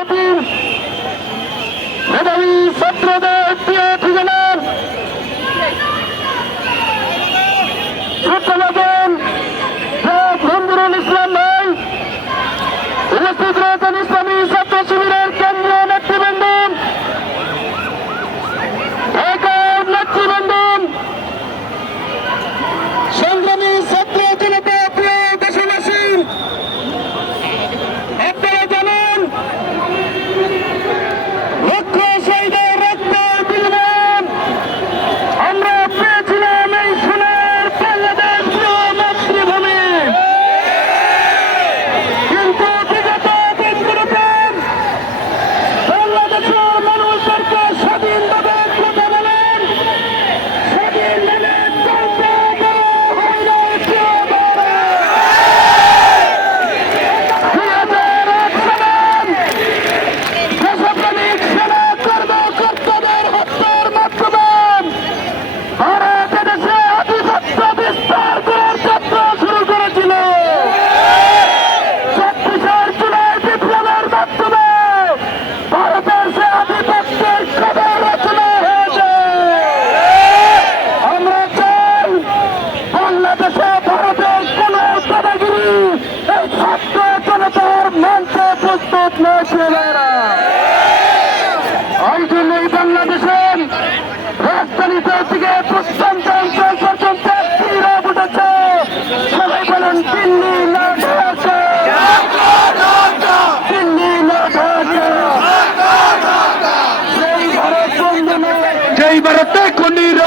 সমিতির মেধাবী বাংলাদেশে ভারতের কোন দাদাগিরি এই ছাত্র জনতার মঞ্চে প্রস্তুত নয় এই জন্যই বাংলাদেশের রাজধানীতে থেকে প্রত্যন্ত অঞ্চল পর্যন্ত বিরোধ উঠেছে সবাই বলেন দিল্লি না ঢাকা দিল্লি না ঢাকা সেই ভারত বন্ধনে জয় ভারতে খন্ডির